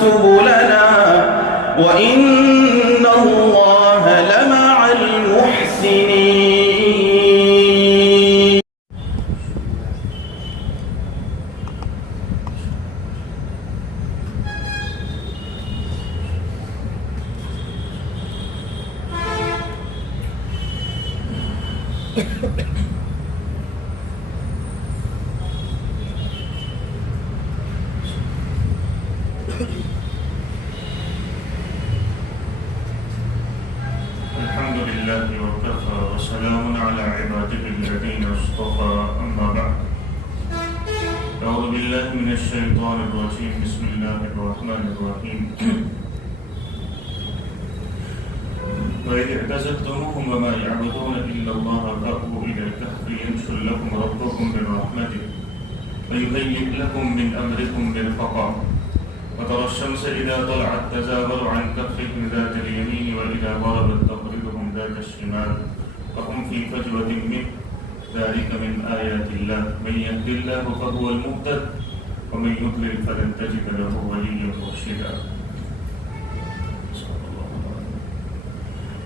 سبلنا وإن الله لمع المحسنين. الحمد لله وكفى وسلام على عباده الذين اصطفى أما بعد. أعوذ بالله من الشيطان الرجيم. بسم الله الرحمن الرحيم. وإذ اعتزلتموهم وما يعبدون إلا الله فأووا إلى الكهف ينشر لكم ربكم من رحمته ويهيئ لكم من أمركم مرفقا وترى الشمس إذا طلعت تزاور عن كفهم ذات اليمين وإذا غربت تقرضهم ذات الشمال وهم في فجوة منه ذلك من آيات الله من يهد الله فهو المهتد ومن يضلل فلن تجد له وليا مرشدا.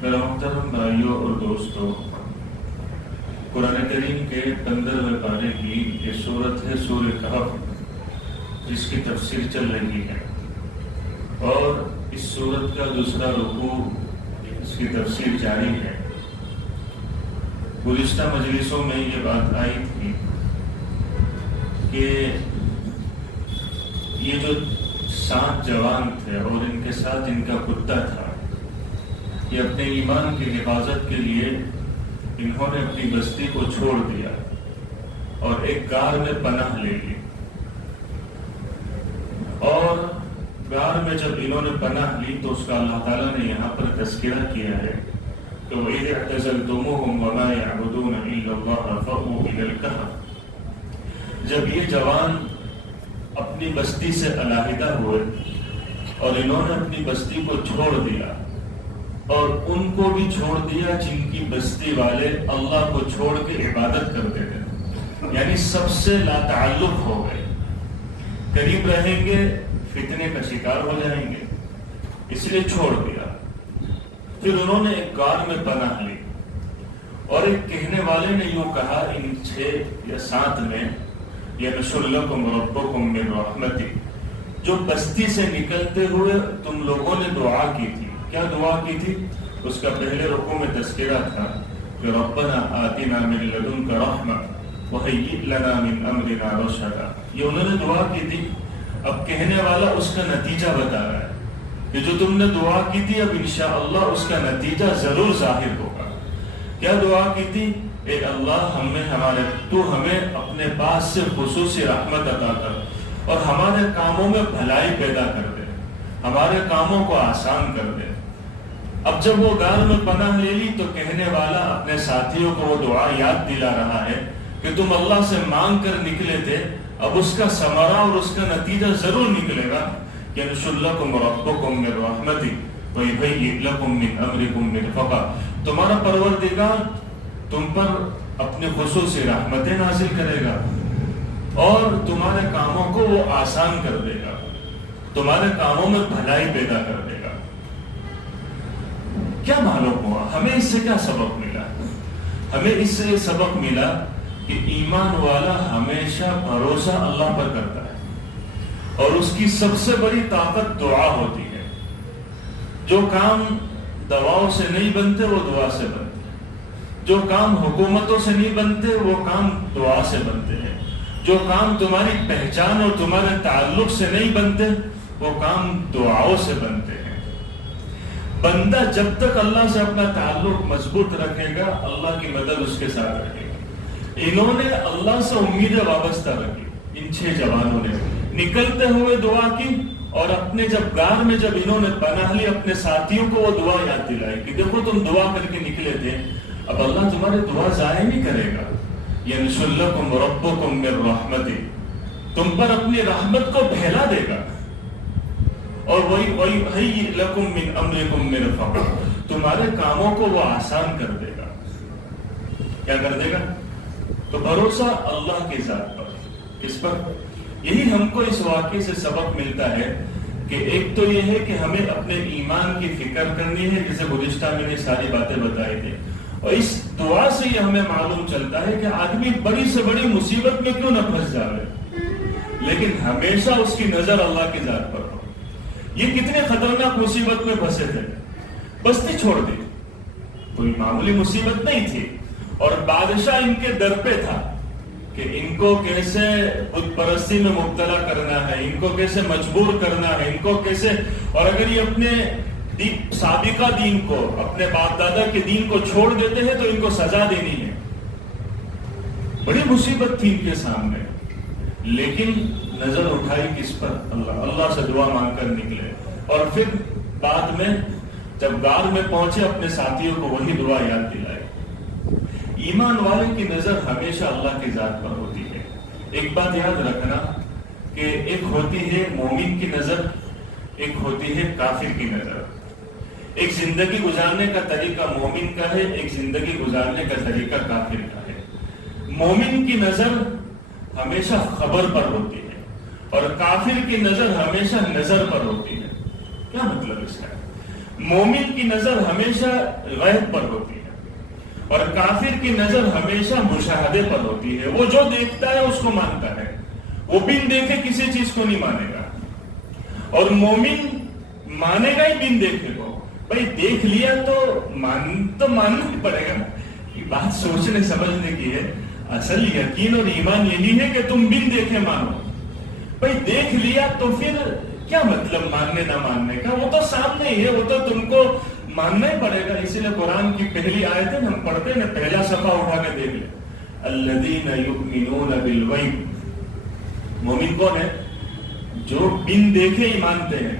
میرا محترم بھائیوں اور دوستوں، قرآن کریم کے 15ویں پارے کی یہ سورت ہے سورہ کہف، جس کی تفسیر چل رہی ہے، اور اس سورت کا دوسرا رکوع اس کی تفسیر جاری ہے. گزشتہ مجلسوں میں یہ بات آئی تھی کہ یہ جو 7 جوان تھے اور ان کے ساتھ ان کا کتا تھا، یہ اپنے ایمان کی حفاظت کے لیے انہوں نے اپنی بستی کو چھوڑ دیا اور ایک غار میں پناہ لے لی. اور غار میں جب انہوں نے پناہ لی تو اس کا اللہ تعالیٰ نے یہاں پر تذکرہ کیا ہے کہ وَإِذِ اعْتَزَلْتُمُوهُمْ وَمَا يَعْبُدُونَ إِلَّا اللَّهَ فَأْوُوا إِلَى الْكَهْفِ. جب یہ جوان اپنی بستی سے علیحدہ ہوئے اور انہوں نے اپنی بستی کو چھوڑ دیا اور ان کو بھی چھوڑ دیا جن کی بستی والے اللہ کو چھوڑ کے عبادت کرتے تھے، یعنی سب سے لا تعلق ہو گئے، قریب رہیں گے فتنے کا شکار ہو جائیں گے، اس لیے چھوڑ دیا. پھر انہوں نے ایک غار میں پناہ لی اور ایک کہنے والے نے یوں کہا ان 6 یا 7 میں يَنْشُرْ لَكُمْ رَبُّكُمْ مِنْ رَحْمَتِهِ. جو بستی سے نکلتے ہوئے تم لوگوں نے دعا کی تھی. کیا دعا کی تھی؟ اس کا پہلے رکوع میں تذکرہ تھا کہ ربنا آتنا من لدنک رحمہ وہیئ لنا من امرنا رشدا. یہ انہوں نے دعا کی تھی. اب کہنے والا اس کا نتیجہ بتا رہا ہے کہ جو تم نے دعا کی تھی اب انشاءاللہ اس کا نتیجہ ضرور ظاہر ہوگا. کیا دعا کی تھی؟ اے اللہ تو ہمیں اپنے پاس سے خصوصی رحمت عطا کر اور ہمارے کاموں میں بھلائی پیدا کر دے، ہمارے کاموں کو آسان کر دے. اب جب وہ غار میں پناہ لے لی تو کہنے والا اپنے ساتھیوں کو وہ دعا یاد دلا رہا ہے کہ تم اللہ سے مانگ کر نکلے تھے، اب اس کا ثمرہ اور اس کا نتیجہ ضرور نکلے گا. يَنْشُرْ لَكُمْ رَبُّكُمْ مِنْ رَحْمَتِهِ وَيُهَيِّئْ لَكُمْ مِنْ أَمْرِكُمْ مِرْفَقًا. تمہارا پروردگار تم پر اپنے خصوصی رحمتیں نازل کرے گا اور تمہارے کاموں کو وہ آسان کر دے گا، تمہارے کاموں میں بھلائی پیدا کر دے گا. کیا معلوم ہوا؟ ہمیں اس سے کیا سبق ملا؟ ہمیں اس سے سبق ملا کہ ایمان والا ہمیشہ بھروسہ اللہ پر کرتا ہے اور اس کی سب سے بڑی طاقت دعا ہوتی ہے. جو کام دواؤں سے نہیں بنتے وہ دعا سے بنتے ہیں، جو کام حکومتوں سے نہیں بنتے وہ کام دعا سے بنتے ہیں، جو کام تمہاری پہچان اور تمہارے تعلق سے نہیں بنتے وہ کام دعاؤں سے بنتے ہیں. بندہ جب تک اللہ سے اپنا تعلق مضبوط رکھے گا اللہ کی مدد اس کے ساتھ رکھے گا. انہوں نے اللہ سے امیدیں وابستہ رکھی. ان 6 جوانوں نے نکلتے ہوئے دعا کی اور اپنے جب غار میں جب انہوں نے پناہ لی اپنے ساتھیوں کو وہ دعا یاد دلائی کہ دیکھو تم دعا کر کے نکلے تھے، اب اللہ تمہاری دعا ضائع نہیں کرے گا. يَنْشُرْ لَكُمْ رَبُّكُمْ مِنْ رَحْمَتِهِ. تم پر اپنی رحمت کو پھیلا دے گا اور وَيُهَيِّئْ لَكُمْ مِنْ أَمْرِكُمْ مِرْفَقًا. تمہارے کاموں کو وہ آسان کر دے گا. کیا کر دے گا؟ تو بھروسہ اللہ کی ذات پر. کس پر؟ یہی ہم کو اس واقعے سے سبق ملتا ہے کہ ایک تو یہ ہے کہ ہمیں اپنے ایمان کی فکر کرنی ہے، جیسے گزشتہ میں نے ساری باتیں بتائی تھی، اور اس دعا سے یہ ہمیں معلوم چلتا ہے کہ آدمی بڑی سے بڑی مصیبت میں کیوں نہ پھنس جائے لیکن ہمیشہ اس کی نظر اللہ کی ذات پر ہو۔ یہ کتنے خطرناک مصیبت میں پھنسے تھے، بستی چھوڑ دی، کوئی معمولی مصیبت نہیں تھی، اور بادشاہ ان کے در پہ تھا کہ ان کو کیسے بت پرستی میں مبتلا کرنا ہے، ان کو کیسے مجبور کرنا ہے، ان کو کیسے، اور اگر یہ اپنے سابقہ دین کو، اپنے باپ دادا کے دین کو چھوڑ دیتے ہیں تو ان کو سزا دینی ہے۔ بڑی مصیبت تھی ان کے سامنے، لیکن نظر اٹھائی کس پر؟ اللہ سے دعا مانگ کر نکلے، اور پھر بعد میں جب غار میں پہنچے اپنے ساتھیوں کو وہی دعا یاد دلائی۔ ایمان والے کی نظر ہمیشہ اللہ کی ذات پر ہوتی ہے۔ ایک بات یاد رکھنا کہ ایک ہوتی ہے مومن کی نظر، ایک ہوتی ہے کافر کی نظر۔ ایک زندگی گزارنے کا طریقہ مومن کا ہے، ایک زندگی گزارنے کا طریقہ کافر کا ہے۔ مومن کی نظر ہمیشہ خبر پر ہوتی ہے، اور کافر کی نظر ہمیشہ نظر پر ہوتی ہے۔ کیا مطلب اس کا؟ مومن کی نظر ہمیشہ غیب پر ہوتی ہے، اور کافر کی نظر ہمیشہ مشاہدے پر ہوتی ہے۔ وہ جو دیکھتا ہے اس کو مانتا ہے، وہ بن دیکھے کسی چیز کو نہیں مانے گا، اور مومن مانے گا ہی بن دیکھے کو۔ بھائی دیکھ لیا تو ماننا ہی پڑے گا۔ یہ بات سوچنے سمجھنے کی ہے۔ اصل یقین اور ایمان یہی ہے کہ تم بن دیکھے مانو۔ بھائی دیکھ لیا تو پھر کیا مطلب ماننے نہ ماننے کا؟ وہ تو سامنے ہی ہے، وہ تو تم کو ماننا ہی پڑے گا۔ اسی لیے قرآن کی پہلی آیت ہے، ہم پڑھتے ہیں، پہلا صفحہ اٹھا کے دیکھ لیں، الذین یؤمنون بالغیب۔ مومن کون ہے؟ جو بن دیکھے ہی مانتے ہیں۔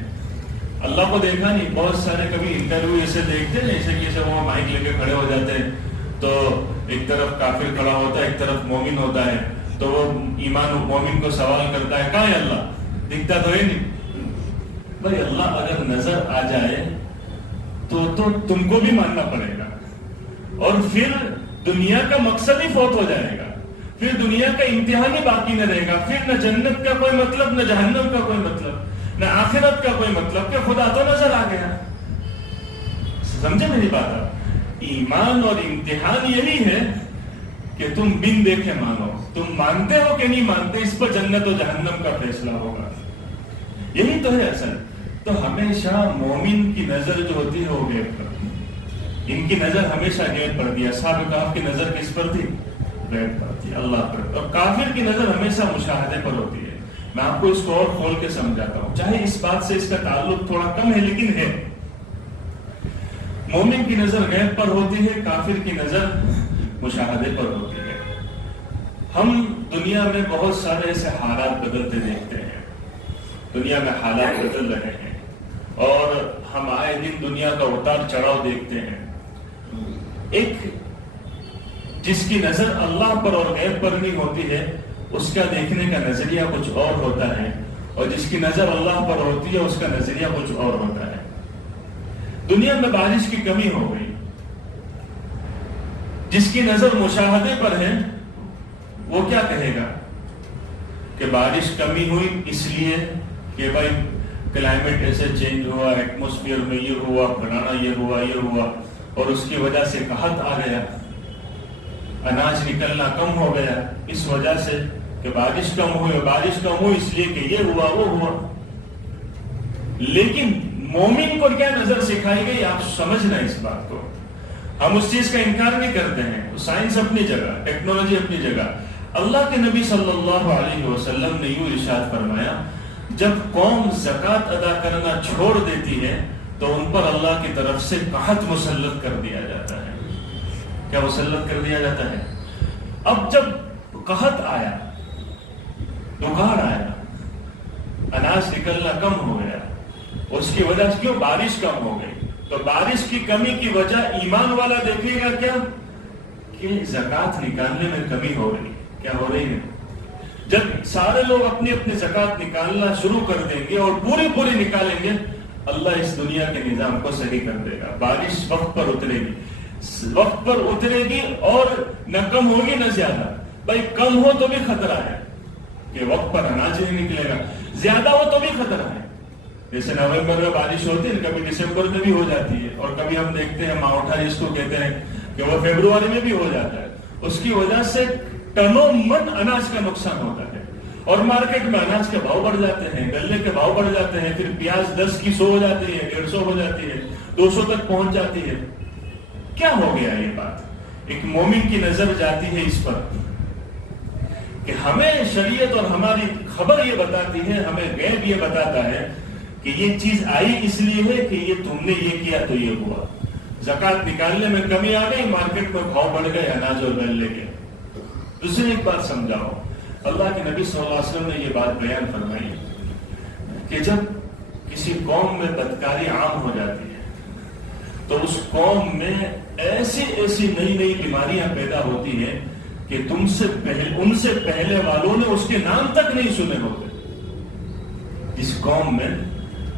اللہ کو دیکھا نہیں، بہت سارے کبھی انٹرویو ایسے دیکھتے ہیں جیسے کہ وہ مائک لے کے کھڑے ہو جاتے ہیں، تو ایک طرف کافر کھڑا ہوتا ہے، ایک طرف مومن ہوتا ہے، تو وہ ایمان مومن کو سوال کرتا ہے کہاں ہے اللہ؟ دکھتا تو ہے نہیں۔ بھائی اللہ اگر نظر آ جائے تو تم کو بھی ماننا پڑے گا، اور پھر دنیا کا مقصد ہی فوت ہو جائے گا، پھر دنیا کا امتحان ہی باقی نہ رہے گا، پھر نہ جنت کا کوئی مطلب، نہ جہنم کا کوئی مطلب، نہ آخرت کا کوئی مطلب، کہ خدا تو نظر آ گیا۔ سمجھے میری بات آپ؟ ایمان اور امتحان یہی ہے کہ تم بن دیکھے مانو، تم مانتے ہو کہ نہیں مانتے، اس پر جنت و جہنم کا فیصلہ ہوگا۔ یہی تو ہے اصل۔ تو ہمیشہ مومن کی نظر جو ہوتی ہے وہ غیب پر، ان کی نظر ہمیشہ غیب پر تھی۔ اصحاب کہف کی نظر کس پر تھی؟ غیب پر تھی، اللہ پر۔ اور کافر کی نظر ہمیشہ مشاہدے پر ہوتی ہے۔ میں آپ کو اس کو اور کھول کے سمجھاتا ہوں، چاہے اس بات سے اس کا تعلق تھوڑا کم ہے لیکن ہے۔ مومن کی نظر غیب پر ہوتی ہے، کافر کی نظر مشاہدے پر ہوتی ہے۔ ہم دنیا میں بہت سارے ایسے حالات بدلتے دیکھتے ہیں، دنیا میں حالات بدل رہے ہیں، اور ہم آئے دن دنیا کا اتار چڑھاؤ دیکھتے ہیں۔ ایک جس کی نظر اللہ پر اور غیب پر نہیں ہوتی ہے، اس کا دیکھنے کا نظریہ کچھ اور ہوتا ہے، اور جس کی نظر اللہ پر ہوتی ہے اس کا نظریہ کچھ اور ہوتا ہے۔ دنیا میں بارش کی کمی ہو گئی، جس کی نظر مشاہدے پر ہے وہ کیا کہے گا کہ بارش کمی ہوئی اس لیے کہ بھائی کلائمیٹ ایسے چینج ہوا، ایٹموسفیئر میں یہ ہوا، بنانا یہ ہوا، اور اس کی وجہ سے قحط آ گیا، اناج نکلنا کم ہو گیا، اس وجہ سے کہ بارش کم ہوئی اس لیے کہ یہ ہوا وہ ہوا۔ لیکن مومن کو کیا نظر سکھائی گئی؟ آپ سمجھنا اس بات کو۔ ہم اس چیز کا انکار نہیں کرتے ہیں، سائنس اپنی جگہ، ٹیکنالوجی اپنی جگہ۔ اللہ کے نبی صلی اللہ علیہ وسلم نے یوں ارشاد فرمایا، جب قوم زکوٰۃ ادا کرنا چھوڑ دیتی ہے تو ان پر اللہ کی طرف سے قحط مسلط کر دیا جاتا ہے۔ کیا مسلط کر دیا جاتا ہے؟ اب جب قحط آیا، دکھاڑ آیا، اناج نکلنا کم ہو گیا، اس کی وجہ سے کیوں؟ بارش کم ہو گئی۔ تو بارش کی کمی کی وجہ ایمان والا دیکھے گا کیا؟ کہ زکوٰۃ نکالنے میں کمی ہو رہی، کیا ہو رہی ہے؟ جب سارے لوگ اپنی اپنی زکوٰۃ نکالنا شروع کر دیں گے اور پوری نکالیں گے، اللہ اس دنیا کے نظام کو صحیح کر دے گا۔ بارش وقت پر اترے گی اور نہ کم ہوگی نہ زیادہ۔ بھائی کم ہو تو بھی خطرہ ہے کہ وقت پر اناج نہیں نکلے گا، زیادہ ہو تو بھی خطرہ ہے۔ جیسے نومبر میں بارش ہوتی ہے، کبھی دسمبر میں بھی ہو جاتی ہے، اور کبھی ہم دیکھتے ہیں ماؤٹھا جس کو کہتے ہیں کہ وہ فیبروری میں بھی ہو جاتا ہے. اس کی وجہ سے ٹنوں من اناج کا نقصان ہوتا ہے، اور مارکیٹ میں اناج کے بھاؤ بڑھ جاتے ہیں، غلے کے بھاؤ بڑھ جاتے ہیں، پھر پیاز 10 کی 100 ہو جاتی ہے، 150 ہو جاتی ہے، 200 تک پہنچ جاتی ہے. کیا ہو گیا یہ بات؟ ایک مومن کی نظر جاتی ہے اس پر کہ ہمیں شریعت اور ہماری خبر یہ بتاتی ہے، ہمیں غیب یہ بتاتا ہے کہ یہ چیز آئی اس لیے ہے کہ یہ تم نے یہ کیا تو یہ ہوا. زکات نکالنے میں کمی آ گئی، مارکیٹ میں بھاؤ بڑھ گئے اناج اور غلے کے. دوسری ایک بات سمجھاؤ، اللہ کے نبی صلی اللہ علیہ وسلم نے یہ بات بیان فرمائی کہ جب کسی قوم میں بدکاری عام ہو جاتی ہے تو اس قوم میں ایسی ایسی نئی نئی بیماریاں پیدا ہوتی ہیں کہ ان سے پہلے والوں نے اس کے نام تک نہیں سنے ہوتے. جس قوم میں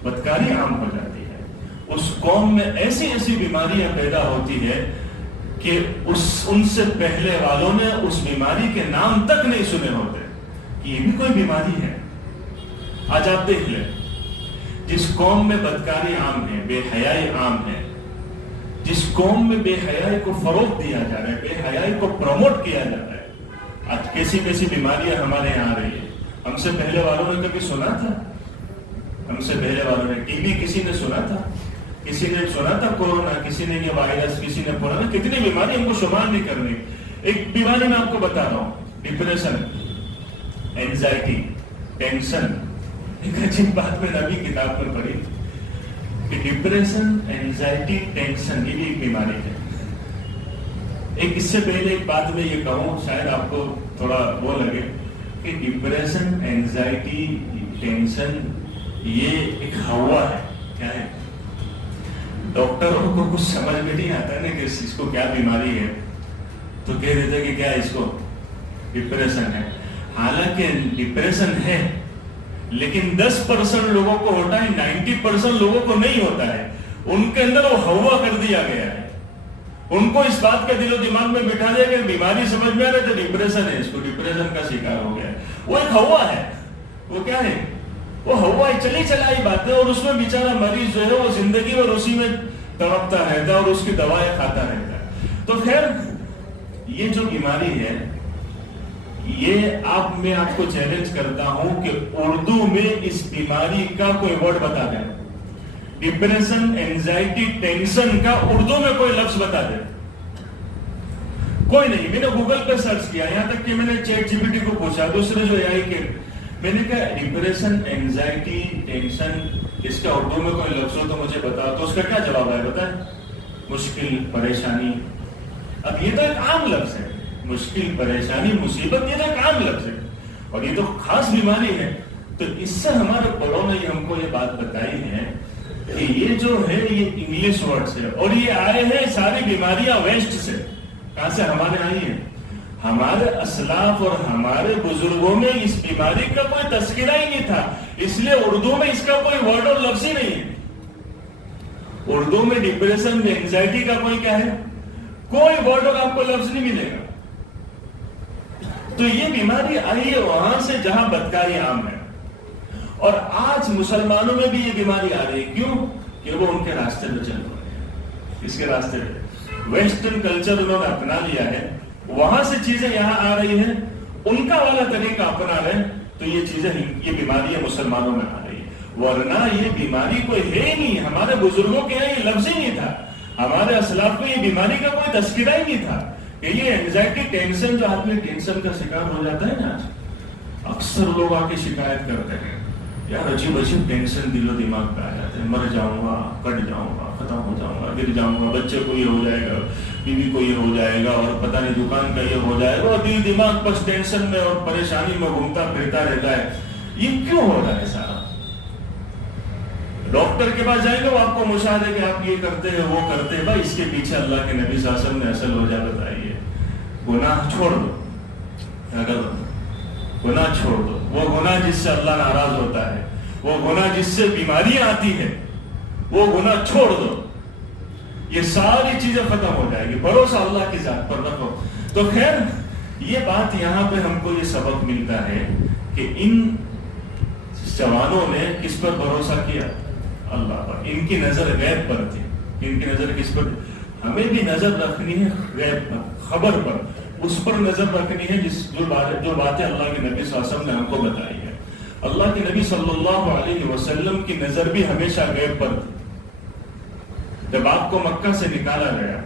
بدکاری عام ہو جاتی ہے اس قوم میں ایسی ایسی بیماریاں پیدا ہوتی ہے کہ ان سے پہلے والوں نے اس بیماری کے نام تک نہیں سنے ہوتے کہ یہ بھی کوئی بیماری ہے. آج آپ دیکھ لیں، جس قوم میں بدکاری عام ہے، بے حیائی عام ہے، جس قوم میں بے حیائی کو فروغ دیا جا رہا ہے، بے حیائی کو پروموٹ کیا جا رہا ہے، آج کیسی کیسی بیماریاں ہمارے یہاں آ رہی ہیں. ہم سے پہلے والوں نے کبھی سنا تھا؟ ہم سے پہلے والوں نے ٹی بی کسی نے سنا تھا؟ کسی نے سنا تھا کورونا؟ کسی نے یہ وائرس، کسی نے پڑھا؟ کتنی بیماری ہم کو شمار نہیں کرنی. ایک بیماری میں آپ کو بتا رہا ہوں، ڈپریشن، اینزائٹی، ٹینشن. ایک عجیب بات میں نبی کتاب میں پڑھی کہ ڈپریشن، اینزائٹی، ٹینشن یہ بھی ایک بیماری ہے. ایک اس سے پہلے ایک بات میں یہ کہوں، شاید آپ کو تھوڑا وہ لگے کہ ڈپریشن، اینزائٹی، ٹینشن یہ ایک ہوا ہے. کیا ہے؟ ڈاکٹروں کو کچھ سمجھ میں نہیں آتا نا کہ اس کو کیا بیماری ہے، تو کہہ دیتے کہ کیا اس کو ڈپریشن ہے. حالانکہ ڈپریشن ہے لیکن 10% لوگوں کو ہوتا ہے، 90% لوگوں کو نہیں ہوتا ہے. ان کے اندر وہ ہوا کر دیا گیا ہے. ان کو اس بات کا دل و دماغ میں بٹھا دیا کہ بیماری سمجھ میں آ رہے تھے، ڈپریشن ہے، اس کو ڈپریشن کا شکار ہو گیا ہے. وہ ایک ہوا ہے. وہ کیا ہے؟ وہ ہوا چلی چلائی بات ہے، اور اس میں بیچارہ مریض جو ہے وہ زندگی بھر اسی میں تڑپتا رہتا ہے اور اس کی دوائیں کھاتا رہتا ہے. تو خیر یہ جو بیماری ہے، یہ میں آپ کو چیلنج کرتا ہوں کہ اردو میں اس بیماری کا کوئی ورڈ بتا دیں. ڈپریشن، اینزائٹی، ٹینشن کا اردو میں کوئی لفظ بتا دیں. کوئی نہیں. میں نے گوگل پہ سرچ کیا، یہاں تک کہ میں نے چیٹ جی پی ٹی کو پوچھا، دوسرے جو AI کے، میں نے کہا ڈپریشن، اینزائٹی، ٹینشن اس کا اردو میں کوئی لفظ ہو تو مجھے بتاؤ. تو اس کا کیا جواب ہے بتائیں؟ مشکل، پریشانی. اب یہ تو ایک عام لفظ ہے، مشکل، پریشانی، مصیبت، یہ تو ایک عام لفظ ہے اور یہ تو خاص بیماری ہے. تو اس سے ہمارے بڑوں نے ہم کو یہ بات بتائی ہے کہ یہ جو ہے یہ انگلش ورڈز ہے، اور یہ آئے ہیں ساری بیماریاں ویسٹ سے. کہاں سے ہمارے آئی ہیں؟ ہمارے اسلاف اور ہمارے بزرگوں میں اس بیماری کا کوئی تذکرہ ہی نہیں تھا، اس لیے اردو میں اس کا کوئی ورڈ اور لفظ ہی نہیں ہے. اردو میں ڈپریشن میں اینزائٹی کا کوئی کیا ہے؟ کوئی ورڈ اور آپ کو لفظ نہیں ملے گا. تو یہ بیماری آئی ہے وہاں سے جہاں بدکاری عام ہے، اور آج مسلمانوں میں بھی یہ بیماری آ رہی ہے. کیوں؟ کہ وہ ان کے راستے میں چل رہے ہیں. اس کے راستے میں ویسٹرن کلچر انہوں نے اپنا لیا ہے، وہاں سے چیزیں یہاں آ رہی ہیں، ان کا والا طریقہ اپنا رہے ہیں، تو یہ چیزیں، یہ بیماریاں مسلمانوں میں آ رہی ہیں. ورنہ یہ بیماری کوئی ہے ہی نہیں. ہمارے بزرگوں کے یہاں یہ لفظ ہی نہیں تھا، ہمارے اسلاف میں یہ بیماری کا کوئی تذکرہ ہی نہیں تھا کہ یہ اینزائٹی، ٹینشن، جو آدمی ٹینشن کا شکار ہو جاتا ہے نا، اکثر لوگ آ کے شکایت کرتے ہیں یار عجیب عجیب ٹینشن دل و دماغ پہ آ جاتے ہیں، مر جاؤں گا، کٹ جاؤں گا، ختم ہو جاؤں گا، گر جاؤں گا، بچے کو یہ ہو جائے گا، بیوی کو یہ ہو جائے گا، اور پتہ نہیں دکان کا یہ ہو جائے گا، اور دل دماغ بس ٹینشن میں اور پریشانی میں گھومتا پھرتا رہتا ہے. یہ کیوں ہو رہا ہے سارا؟ ڈاکٹر کے پاس جائیں گے وہ آپ کو مشاہدے کہ آپ یہ کرتے ہیں وہ کرتے ہیں. بھائی اس کے پیچھے اللہ کے نبی صلی اللہ علیہ وسلم نے اصل وجہ بتائی ہے. گناہ چھوڑ دو. کیا کرو؟ گناہ چھوڑ دو. وہ گناہ جس سے اللہ ناراض ہوتا ہے، وہ گناہ جس سے بیماریاں آتی ہیں، وہ گناہ چھوڑ دو. یہ ساری چیزیں ختم ہو جائے گی. بھروسہ اللہ کی ذات پر رکھو. تو خیر یہ بات یہاں پہ ہم کو یہ سبق ملتا ہے کہ ان جوانوں نے کس پر بھروسہ کیا؟ اللہ پر. ان کی نظر غیب پر تھی. ان کی نظر کس پر؟ ہمیں بھی نظر رکھنی ہے غیب پر, خبر پر, اس پر نظر رکھنی ہے جو باتیں اللہ کے نبی صلی اللہ علیہ وسلم نے ہم کو بتائی ہے. اللہ کے نبی صلی اللہ علیہ وسلم کی نظر بھی ہمیشہ غیب پر تھی. جب آپ کو مکہ سے نکالا گیا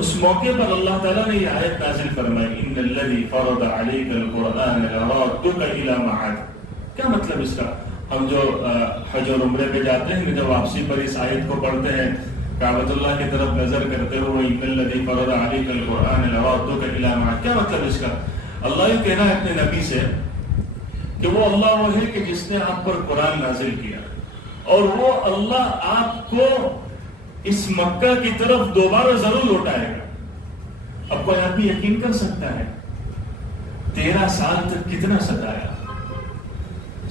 اس موقع پر اللہ تعالیٰ نے یہ آیت نازل فرمائی ان الذی فرض علیک القرآن لرادک الی معاد. کیا مطلب اس کا؟ ہم جو حج اور عمرے پہ جاتے ہیں جب واپسی پر اس آیت کو پڑھتے ہیں کعبۃ اللہ کی طرف نظر کرتے ہوئے ان الذی فرض علیک القرآن لرادک الی معاد. کیا مطلب اس کا؟ اللہ یہ کہنا ہے اپنے نبی سے کہ وہ اللہ وہ ہے کہ جس نے آپ پر قرآن نازل کیا اور وہ اللہ آپ کو اس مکہ کی طرف دوبارہ ضرور لوٹائے گا. اب کوئی آدمی یقین کر سکتا ہے 13 سال تک کتنا ستایا,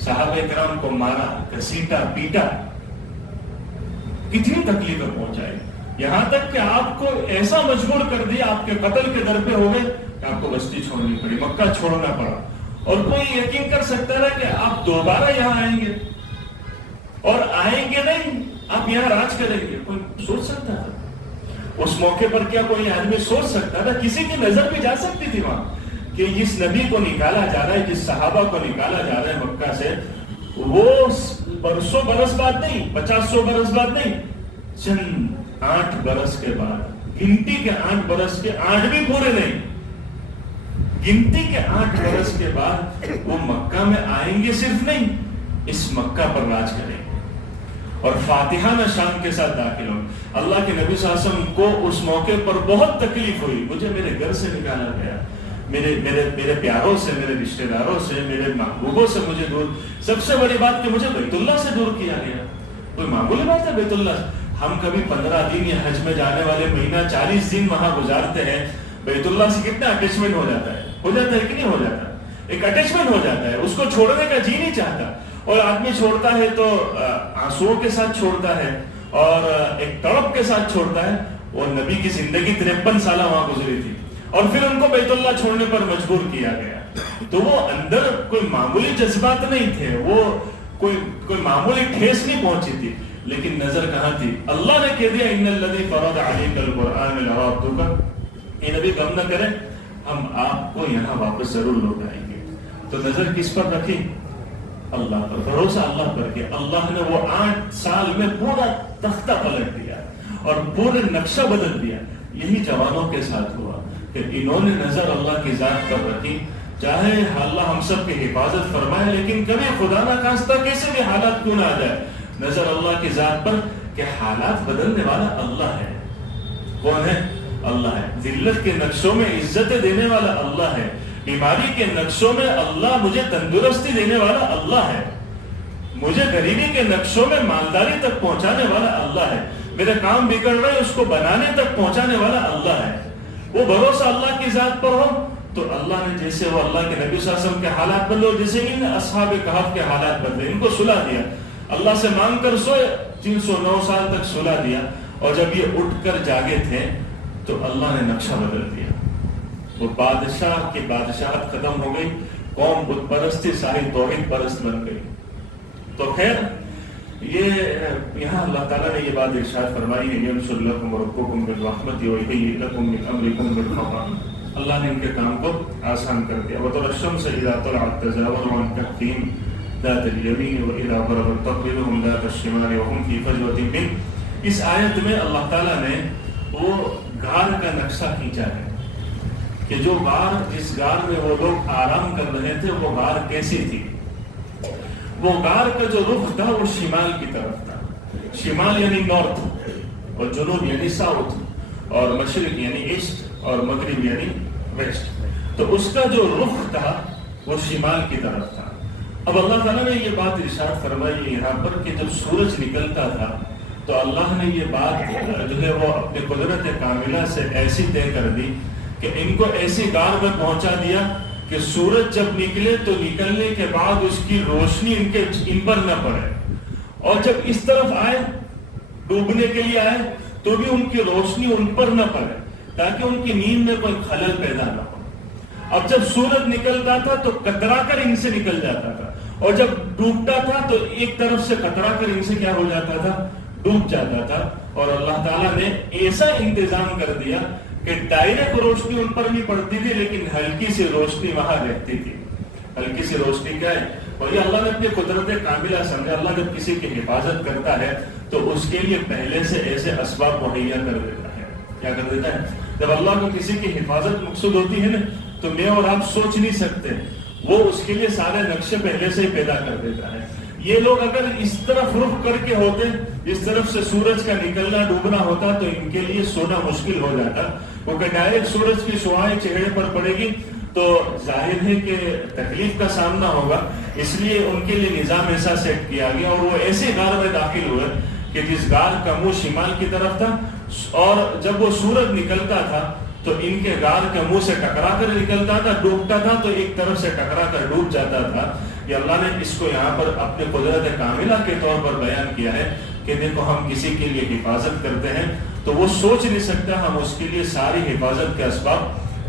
صحابہ کرام کو مارا, گھسیٹا, پیٹا, کتنی تکلیفیں پہنچائی, یہاں تک کہ آپ کو ایسا مجبور کر دیا, آپ کے قتل کے در پہ ہو گئے کہ آپ کو بستی چھوڑنی پڑی, مکہ چھوڑنا پڑا. اور کوئی یقین کر سکتا ہے کہ آپ دوبارہ یہاں آئیں گے اور آئیں گے نہیں, آپ یہاں راج کریں گے؟ کوئی سوچ سکتا تھا اس موقع پر؟ کیا کوئی آدمی سوچ سکتا تھا؟ کسی کی نظر بھی جا سکتی تھی وہاں کہ جس نبی کو نکالا جا رہا ہے, جس صحابہ کو نکالا جا رہا ہے مکہ سے, وہ برسوں برس بعد نہیں, 50 برس بعد نہیں, چند 8 برس کے بعد, گنتی کے 8 برس کے 8 بھی پورے نہیں, گنتی کے 8 برس کے بعد وہ مکہ میں آئیں گے, صرف نہیں اس مکہ پر راج کریں گے اور فاتحہ میں شان کے ساتھ داخل ہوں. اللہ کے نبی صلی اللہ علیہ وسلم کو اس موقع پر بہت تکلیف ہوئی. مجھے میرے گھر سے نکالا گیا, میرے پیاروں سے, میرے رشتہ داروں سے, میرے محبوبوں سے مجھے دور, سب سے بڑی بات کہ مجھے بیت اللہ سے دور کیا گیا. کوئی معمولی بات ہے بیت اللہ؟ ہم کبھی 15 دن یا حج میں جانے والے مہینہ 40 دن وہاں گزارتے ہیں, بیت اللہ سے کتنا اٹیچمنٹ ہو جاتا ہے کہ نہیں ہو جاتا؟ ایک اٹیچمنٹ ہو جاتا ہے, اس کو چھوڑنے کا جی نہیں چاہتا. اور آدمی چھوڑتا ہے تو آنسوؤں کے ساتھ چھوڑتا ہے اور ایک تڑپ کے ساتھ چھوڑتا ہے. اور نبی کی زندگی 53 سالہ وہاں گزری تھی اور پھر ان کو بیت اللہ چھوڑنے پر مجبور کیا گیا. تو وہ اندر کوئی معمولی جذبات نہیں تھے, وہ کوئی معمولی ٹھیس نہیں پہنچی تھی, لیکن نظر کہاں تھی؟ اللہ نے کہہ دیا ان الذی فرض علیک القرآن لرادک. یہ نبی غم نہ کریں, ہم آپ کو یہاں واپس ضرور لوٹائیں گے. تو نظر کس پر رکھی؟ اللہ پر, بھروسہ اللہ پر کہ اللہ نے وہ 8 سال میں پورا تختہ پلٹ دیا اور پورے نقشہ بدل دیا. یہی جوانوں کے ساتھ ہوا کہ انہوں نے نظر اللہ کی ذات پر رکھی. چاہے اللہ ہم سب کی حفاظت فرمائے, لیکن کبھی خدا نہ خواستہ کیسے بھی حالات کیوں نہ آ جائے, نظر اللہ کی ذات پر کہ حالات بدلنے والا اللہ ہے. کون ہے؟ اللہ ہے. ذلت کے نقشوں میں عزت دینے والا اللہ ہے. بیماری کے نقشوں میں اللہ مجھے تندرستی دینے والا اللہ ہے. مجھے غریبی کے نقشوں میں مالداری تک پہنچانے والا اللہ ہے. میرے کام بگڑ رہے اس کو بنانے تک پہنچانے والا اللہ ہے. وہ بھروسہ اللہ کی ذات پر ہو تو اللہ نے جیسے وہ اللہ کے نبی صلی اللہ علیہ وسلم کے حالات بدلے, جیسے ان اصحاب کہف کے حالات بدلے, ان کو صلح دیا, اللہ سے مانگ کر سوئے, 309 سال تک صلح دیا, اور جب یہ اٹھ کر جاگے تھے تو اللہ نے نقشہ بدل دیا. وہ بادشاہ کی بادشاہت ختم ہو گئی, قوم بت پرستی ساری توحید پرست بن گئی. تو خیر یہ یہاں اللہ تعالیٰ نے یہ بات ارشاد فرمائی ہے ینصر لکم ربکم بالرحمۃ ویہیئ لکم من امرکم مرفقا. اللہ نے ان کے کام کو آسان کر دیا. وتری الشمس اذا طلعت تزاور عن کہفہم ذات الیمین واذا غربت تقرضهم ذات الشمال وهم فی فجوۃ منہ. اس آیت میں اللہ تعالیٰ نے وہ غار کا نقشہ کھینچا ہے کہ جو غار, جس غار میں وہ لوگ آرام کر رہے تھے, وہ غار کیسی تھی. وہ غار کا جو رخ تھا وہ شمال کی طرف تھا. شمال یعنی نارتھ, اور جنوب یعنی ساؤتھ, اور مشرق یعنی ایسٹ, اور مغرب یعنی ویسٹ. تو اس کا جو رخ تھا وہ شمال کی طرف تھا. اب اللہ تعالیٰ نے یہ بات ارشاد فرمائی یہاں پر کہ جب سورج نکلتا تھا تو اللہ نے یہ بات جو ہے وہ اپنے قدرت کاملہ سے ایسی طے کر دی کہ ان کو ایسی غار میں پہنچا دیا کہ سورج جب نکلے تو نکلنے کے بعد اس کی روشنی ان پر نہ پڑے, اور جب اس طرف آئے ڈوبنے کے لیے آئے تو بھی ان کی روشنی ان پر نہ پڑے, تاکہ ان کی نیند میں کوئی خلل پیدا نہ ہو. اب جب سورج نکلتا تھا تو کترا کر ان سے نکل جاتا تھا, اور جب ڈوبتا تھا تو ایک طرف سے کترا کر ان سے کیا ہو جاتا تھا؟ ڈوب جاتا تھا. اور اللہ تعالیٰ نے ایسا انتظام کر دیا کہ ڈائریکٹ روشنی ان پر نہیں پڑتی تھی لیکن ہلکی سی روشنی وہاں رہتی تھی. ہلکی سی روشنی کیا ہے؟ اور یہ اللہ نے اپنی قدرت کاملہ سمجھا. اللہ جب کسی کی حفاظت کرتا ہے تو اس کے لیے پہلے سے ایسے اسباب مہیا کر دیتا ہے. کیا کر دیتا ہے؟ جب اللہ کو کسی کی حفاظت مقصود ہوتی ہے نا تو میں اور آپ سوچ نہیں سکتے, وہ اس کے لیے سارے نقشے پہلے سے ہی پیدا کر دیتا ہے. یہ لوگ اگر اس طرف رخ کر کے ہوتے, اس طرف سے سورج کا نکلنا ڈوبنا ہوتا تو ان کے لیے سونا مشکل ہو جاتا, کیونکہ ڈائریکٹ سورج کی شعاعیں چہرے پر پڑے گی تو ظاہر ہے کہ تکلیف کا سامنا ہوگا. اس لیے ان کے لیے نظام ایسا سیٹ کیا گیا اور وہ ایسے غار میں داخل ہوئے کہ جس غار کا منہ شمال کی طرف تھا اور جب وہ سورج نکلتا تھا تو ان کے غار کے منہ سے ٹکرا کر نکلتا تھا, ڈوبتا تھا تو ایک طرف سے ٹکرا کر ڈوب جاتا تھا. یہ اللہ نے اس کو یہاں پر اپنے قدرت کاملہ کے طور پر بیان کیا ہے کہ دیکھو ہم کسی کے لیے حفاظت کرتے ہیں تو وہ سوچ نہیں سکتا, ہم اس کے لیے ساری حفاظت کے اسباب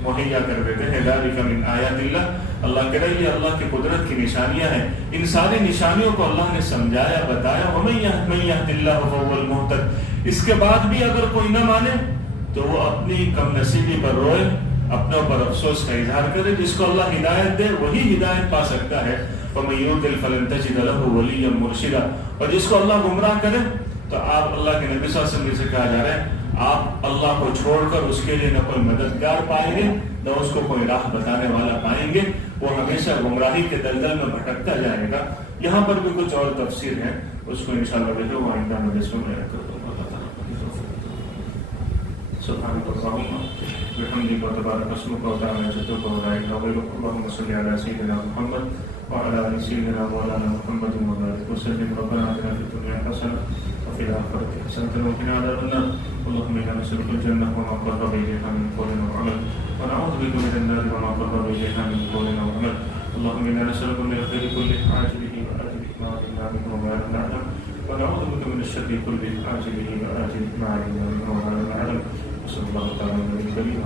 مہیا کر دیتے ہیں. ذالک من آیات اللہ, اللہ کہہ رہا ہے یہ اللہ کی قدرت کی نشانیاں ہیں. ان ساری نشانیوں کو اللہ نے سمجھایا, بتایا. ومن یهد اللہ فهو المہتد. اس کے بعد بھی اگر کوئی نہ مانے تو وہ اپنی کم نصیبی پر روئے, اپنے اوپر افسوس کا اظہار کرے. جس کو اللہ ہدایت دے وہی ہدایت پا سکتا ہے. ومن یضلل فلن تجد له ولیا مرشدا. اور جس کو اللہ گمراہ کرے تو آپ اللہ کے نبی صلی اللہ علیہ وسلم سے کہا جا رہا ہے آپ اللہ کو چھوڑ کر اس کے لیے نہ کوئی مددگار پائیں گے نہ اس کو کوئی راہ بتانے والا پائیں گے. وہ ہمیشہ گمراہی کے دلدل میں بھٹکتا جائے گا. یہاں پر بھی کچھ اور تفسیر ہے, اس کو انشاءاللہ دیکھو آئندہ مجلسوں میں رکھ کر سبحانك اللهم وبحمدك وتبارك اسمك وتعالى جدك ولا اله غيرك. اللهم صل على سيدنا محمد وعلى ال سيدنا مولانا محمد وبارك وسلم. ربنا اتنا في الدنيا حسنه وفي الاخره حسنه وقنا عذاب النار. اللهم انا نسالك الجنه وما قرب اليها من قول وعمل ونعوذ بك من النار وما قرب اليها من قول وعمل. اللهم انا نسالك من الخير كله عاجله واجله ما علمنا منه وما لم نعلم ونعوذ بك من الشر كله عاجله واجله ما علمنا منه وما لم نعلم. صلی اللہ تعالیٰ علیہ وسلم.